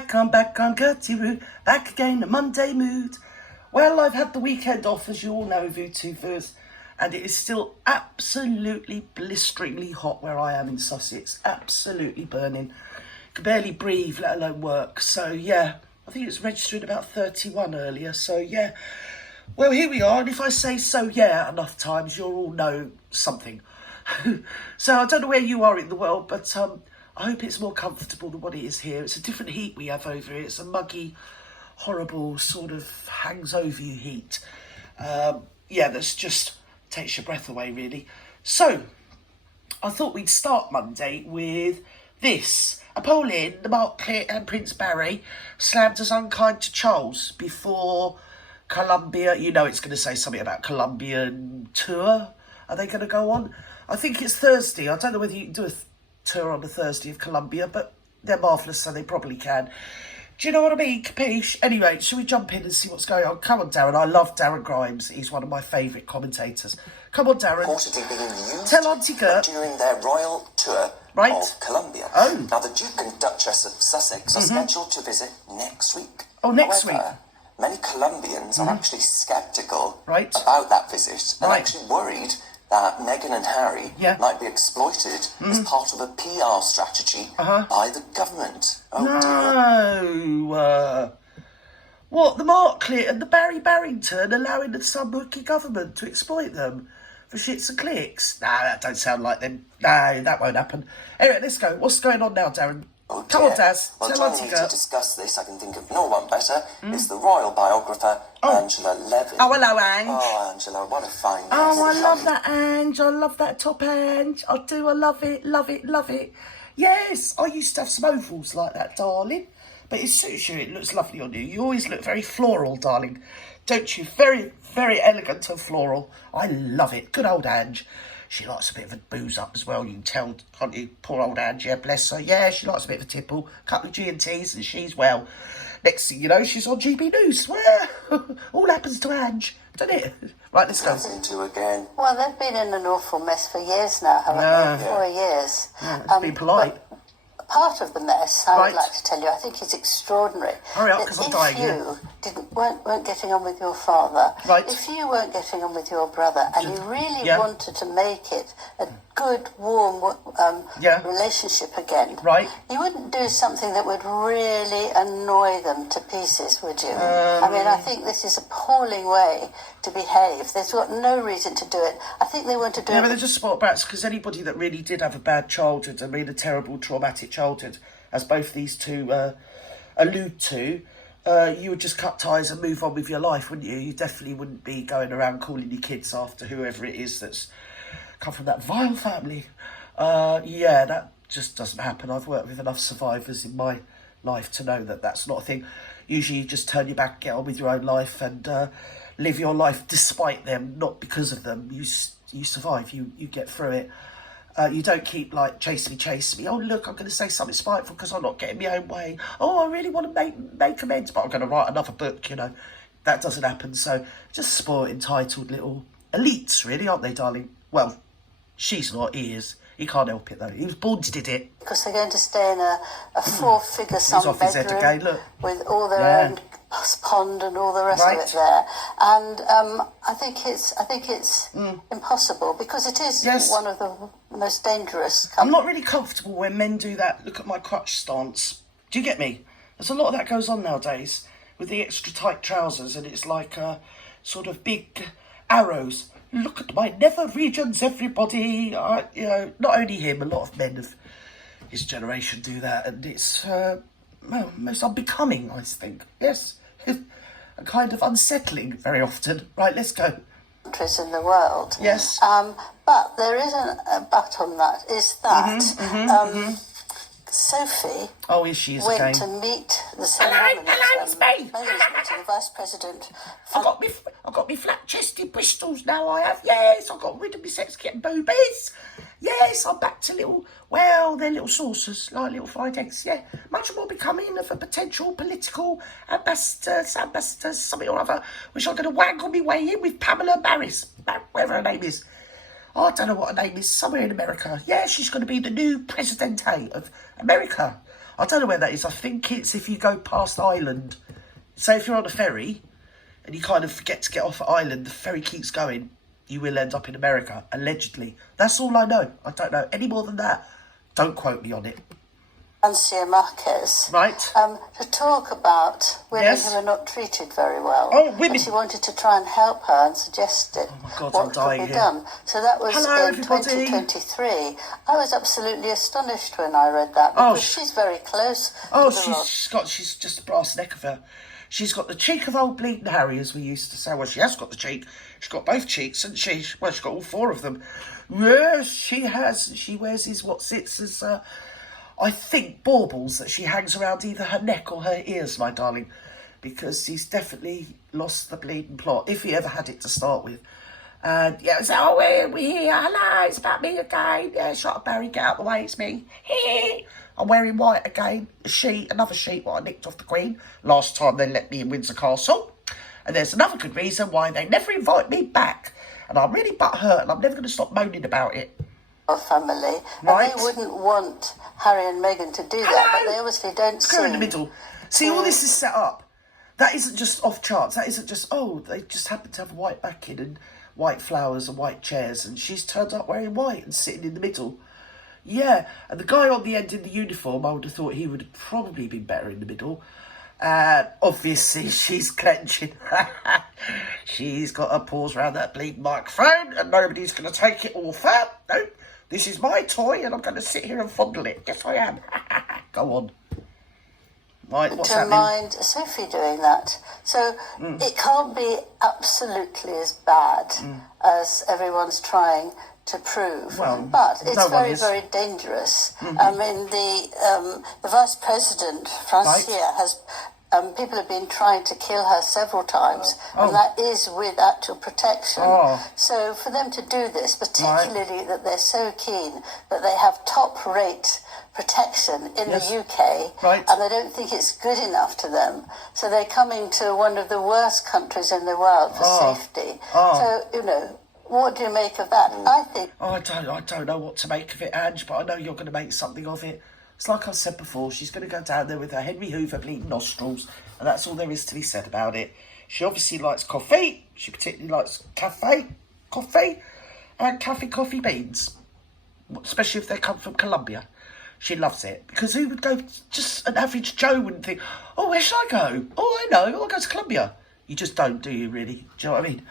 back on Gertie Route, back again, a Monday mood. Well, I've had the weekend off, as you all know, VTubers, and it is still absolutely blisteringly hot where I am in Sussex. Absolutely burning. Can barely breathe, let alone work. So, yeah, I think it was registered about 31 earlier. So, yeah. Well, here we are, and if I say so, yeah, enough times, you'll all know something. So, I don't know where you are in the world, but I hope it's more comfortable than what it is here. It's a different heat we have over here. It's a muggy, horrible, sort of hangs over you heat. Yeah, that's just takes your breath away, really. So, I thought we'd start Monday with this. A poll in, the MARKLET and Prince Barry slammed as unkind to Charles before Colombia. You know it's going to say something about Colombian tour. Are they going to go on? I think it's Thursday. I don't know whether you can do a tour on the Thursday of Colombia, but they're marvellous, so they probably can. Do you know what I mean? Capiche? Anyway, shall we jump in and see what's going on? Come on, Darren. I love Darren Grimes. He's one of my favourite commentators. Come on, Darren. Reportedly being used Tell Auntie Gert during their royal tour of Colombia. Oh. Now, the Duke and Duchess of Sussex are scheduled to visit next week. Oh, next However, week? Many Colombians are actually sceptical Right. about that visit and Right. actually worried that Meghan and Harry might be exploited as part of a PR strategy by the government. Oh, No. What, the MARKLET and the Barry Barrington allowing the Sunbookie government to exploit them for shits and clicks? Nah, that don't sound like them. No, that won't happen. Anyway, let's go. What's going on now, Darren? Oh, Come on, dear. Daz. Well, Tell joining Auntie me to Gert. discuss this, I can think of no one better, is the royal biographer, Angela Levin. Oh, hello, Ange. Oh, Angela, what a fine Oh, I message. love that, Ange. I love that top, Ange. I do. I love it, love it, love it. Yes, I used to have some ovals like that, darling. But it suits you. It looks lovely on you. You always look very floral, darling. Don't you? Very, very elegant and floral. I love it. Good old Ange. She likes a bit of a booze up as well. You can tell, can't you? Poor old Ange, yeah, bless her. Yeah, she likes a bit of a tipple. A couple of G&Ts and she's well. Next thing you know, she's on GB News. Well, all happens to Ange, doesn't it? Right, let's go. Nothing to again. Well, they've been in an awful mess for years now, haven't they? 4 years. Yeah, it's been polite. Part of the mess, I Right. would like to tell you, I think is extraordinary. Hurry up, that 'cause I'm dying, If you weren't getting on with your father, Right. if you weren't getting on with your brother, and you really Yeah. wanted to make it a good, warm relationship again, Right. you wouldn't do something that would really annoy them to pieces, would you? I mean, I think this is an appalling way to behave. There's got no reason to do it. I think they want to do Yeah, it. but they're just sport brats, because anybody that really did have a bad childhood, I mean a terrible traumatic childhood, as both these two allude to, you would just cut ties and move on with your life, wouldn't you? You definitely wouldn't be going around calling your kids after whoever it is that's come from that vile family. Yeah, that just doesn't happen. I've worked with enough survivors in my life to know that that's not a thing. Usually you just turn your back, get on with your own life and live your life despite them, not because of them. You survive, you get through it. You don't keep like chase me. Oh look, I'm going to say something spiteful because I'm not getting my own way. Oh, I really want to make amends, but I'm going to write another book. You know, that doesn't happen. So just spoiled, entitled little elites, really, aren't they, darling? Well, she's not. He is. He can't help it though. He was born to did it. Because they're going to stay in a four-figure sum He's off his head bedroom again, look. with all their own pond and all the rest of it there. And I think it's impossible because it is one of the most dangerous. I'm not really comfortable when men do that. Look at my crotch stance. Do you get me? There's a lot of that goes on nowadays with the extra tight trousers, and it's like sort of big arrows. Look at my nether regions, everybody. You know, not only him, a lot of men of his generation do that, and it's most unbecoming, I think. Yes, and kind of unsettling very often. Right, let's go. Countries in the world. Yes. But there is a but on that. Is that Sophie went to meet the same woman as Meghan's meeting, the Vice President. I got me flat-chested Bristols now, I have. Yes, I got rid of my sex-kitten boobies. Yes, I'm back to they're little saucers, like little fried eggs, yeah. Much more becoming of a potential political ambassador, something or other, which I'm going to wangle me way in with Pamela Harris, whatever her name is. I don't know what her name is, somewhere in America. Yeah, she's going to be the new presidente of America. I don't know where that is. I think it's if you go past Ireland. Say if you're on a ferry and you kind of forget to get off at Ireland, the ferry keeps going, you will end up in America, allegedly. That's all I know. I don't know any more than that. Don't quote me on it. Francia Marquez, right? To talk about women who are not treated very well. Oh, women! And she wanted to try and help her and suggest it. Oh my God, what I'm dying could be here. done. So that was Hello, in everybody. 2023. I was absolutely astonished when I read that because she's very close. Oh, she's just a brass neck of her. She's got the cheek of old bleeding Harry, as we used to say. Well, she has got the cheek. She's got both cheeks, hasn't she? Well, she's got all four of them. Yes, she has. She wears his what sits as, I think, baubles that she hangs around either her neck or her ears, my darling, because he's definitely lost the bleeding plot, if he ever had it to start with. And yeah, it's oh, we're here. Hello, it's about me again. Yeah, shut up, Barry. Get out of the way. It's me. I'm wearing white again. A sheet, another sheet what I nicked off the Queen last time they let me in Windsor Castle. And there's another good reason why they never invite me back. And I'm really butthurt, and I'm never going to stop moaning about it. Family, right? And they wouldn't want Harry and Meghan to do that, but they obviously don't see. Go in the middle. See, all this is set up. That isn't just off charts. That isn't just, they just happen to have white backing and white flowers and white chairs, and she's turned up wearing white and sitting in the middle. Yeah, and the guy on the end in the uniform, I would have thought he would have probably been better in the middle. Obviously, she's clenching. She's got her paws around that bleeding microphone, and nobody's going to take it off her. No, this is my toy, and I'm going to sit here and fondle it. Yes, I am. Go on. Right, what's happening? To mind Sophie doing that. So it can't be absolutely as bad as everyone's trying to prove, but it's very, very dangerous. I mean, the Vice President, Francia, has people have been trying to kill her several times, and that is with actual protection. So for them to do this, particularly that they're so keen that they have top-rate protection in the UK, and they don't think it's good enough to them, so they're coming to one of the worst countries in the world for safety. So, you know, what do you make of that? I think... I don't know what to make of it, Ange, but I know you're going to make something of it. It's like I said before, she's going to go down there with her Henry Hoover bleeding nostrils, and that's all there is to be said about it. She obviously likes coffee. She particularly likes coffee, and coffee beans, especially if they come from Colombia. She loves it, because who would go, just an average Joe wouldn't think, oh, where should I go? Oh, I know, I'll go to Colombia. You just don't, do you, really? Do you know what I mean?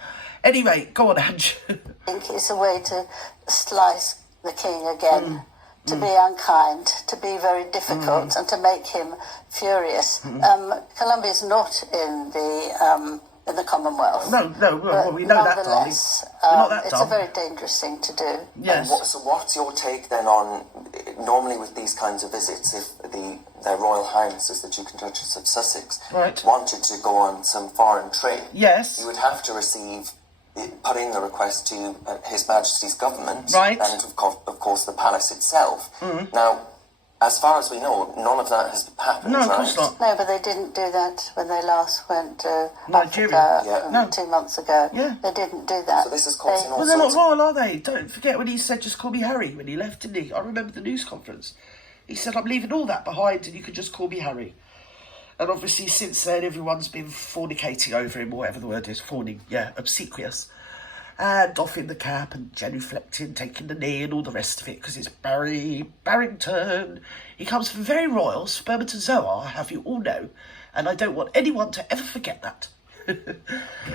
Anyway, go on, Ange. I think it's a way to slice the king again, to be unkind, to be very difficult, and to make him furious. Colombia's not in the Commonwealth. No, well, we know that, darling. It's a very dangerous thing to do. Yes. So what's your take then on, normally with these kinds of visits, if their Royal Highnesses, the Duke and Duchess of Sussex, wanted to go on some foreign trip, you would have to put in the request to His Majesty's government, and of course the palace itself. Now, as far as we know, none of that has happened. No, of course not. No, but they didn't do that when they last went to Nigeria. Africa 2 months ago. Yeah. They didn't do that. So this is causing all Well, they're not royal, are they? Don't forget when he said, just call me Harry, when he left, didn't he? I remember the news conference. He said, I'm leaving all that behind and you can just call me Harry. And obviously since then, everyone's been fornicating over him, or whatever the word is, obsequious. And doffing the cap and genuflecting, taking the knee and all the rest of it, because it's Barry Barrington. He comes from very royal spermatozoa, have you all know, and I don't want anyone to ever forget that.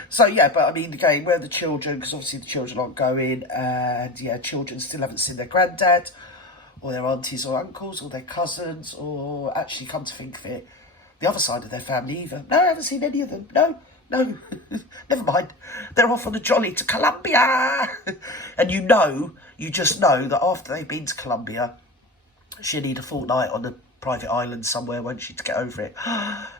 So yeah, but I mean, again, where are the children? Because obviously the children aren't going, and yeah, children still haven't seen their granddad, or their aunties or uncles, or their cousins, or actually, come to think of it, the other side of their family either. No, I haven't seen any of them. No, never mind. They're off on a jolly to Colombia. And you just know that after they've been to Colombia, she'll need a fortnight on a private island somewhere, won't she, to get over it.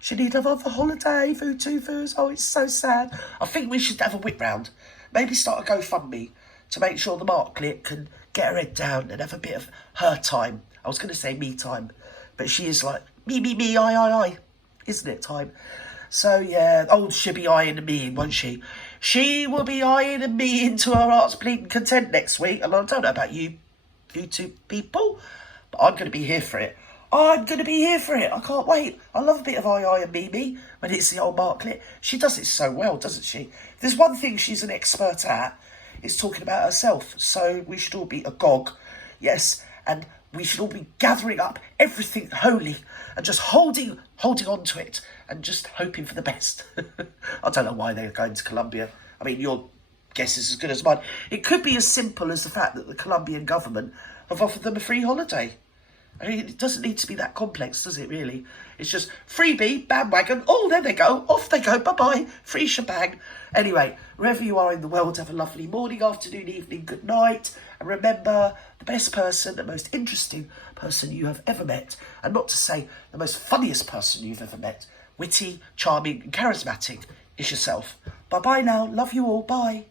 She'll need another holiday, Vootuvers. Oh, it's so sad. I think we should have a whip round. Maybe start a GoFundMe to make sure the MARKLET can get her head down and have a bit of her time. I was going to say me time, but she is like, me, I, isn't it time? So, yeah, she'll be eyeing me in, won't she? She will be eyeing me into her heart's bleeding content next week. And I don't know about you two people, but I'm going to be here for it. I'm going to be here for it. I can't wait. I love a bit of I and Mimi when it's the old Marklet. She does it so well, doesn't she? If there's one thing she's an expert at, it's talking about herself. So we should all be agog, yes, and we should all be gathering up everything holy and just holding on to it and just hoping for the best. I don't know why they're going to Colombia. I mean, your guess is as good as mine. It could be as simple as the fact that the Colombian government have offered them a free holiday. I mean, it doesn't need to be that complex, does it, really? It's just freebie, bandwagon, oh, there they go, off they go, bye-bye, free shebang. Anyway, wherever you are in the world, have a lovely morning, afternoon, evening, good night. And remember, the best person, the most interesting person you have ever met, and not to say the most funniest person you've ever met, witty, charming and charismatic, is yourself. Bye-bye now, love you all, bye.